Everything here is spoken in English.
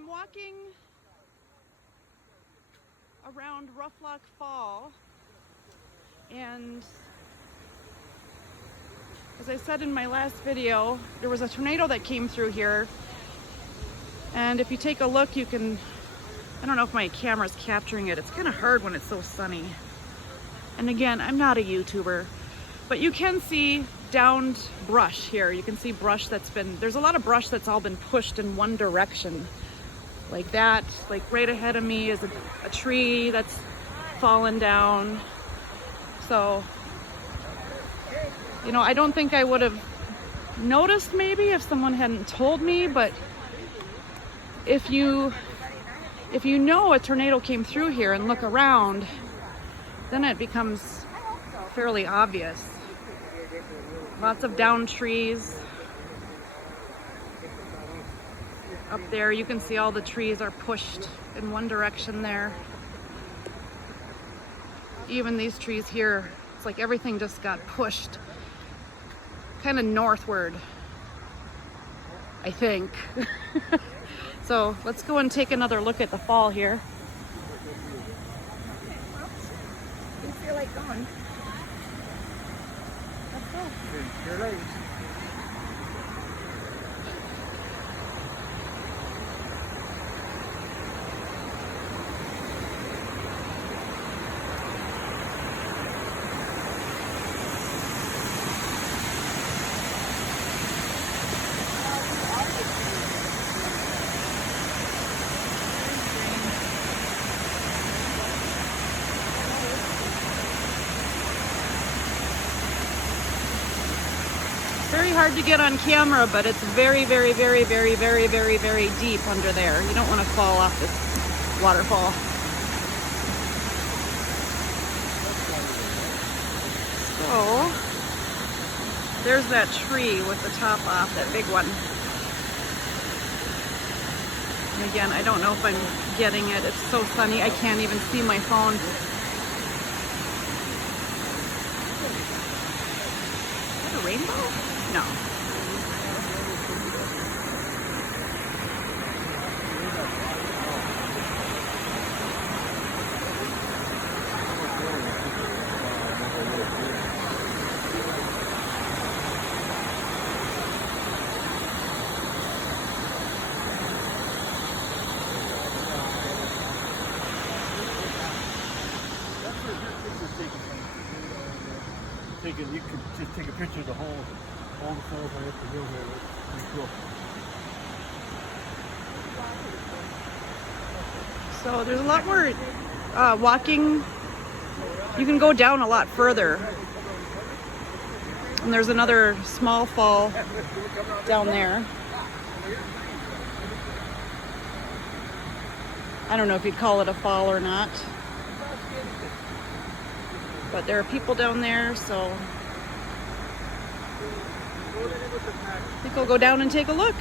I'm walking around Roughlock Falls, and as I said in my last video, there was a tornado that came through here, and if you take a look, you can, I don't know if my camera's capturing it. It's kind of hard when it's so sunny. And again, I'm not a YouTuber, but you can see downed brush here. You can see brush there's a lot of brush that's all been pushed in one direction. Like that, like right ahead of me is a tree that's fallen down. So, you know, I don't think I would have noticed maybe if someone hadn't told me, but if you know a tornado came through here and look around, then it becomes fairly obvious. Lots of downed trees. Up there, you can see all the trees are pushed in one direction there. Even these trees here, it's like everything just got pushed kind of northward, I think. So let's go and take another look at the fall here. You feel like going? Let's go. Your legs. Very hard to get on camera, but it's very, very, very, very, very, very, very deep under there. You don't want to fall off this waterfall. So, there's that tree with the top off, that big one. And again, I don't know if I'm getting it. It's so sunny, I can't even see my phone. Is that a rainbow? No. You could just take a picture of the whole, all the falls right up the hill here. That's pretty cool. So there's a lot more walking. You can go down a lot further. And there's another small fall down there. I don't know if you'd call it a fall or not. But there are people down there, so I think I'll go down and take a look.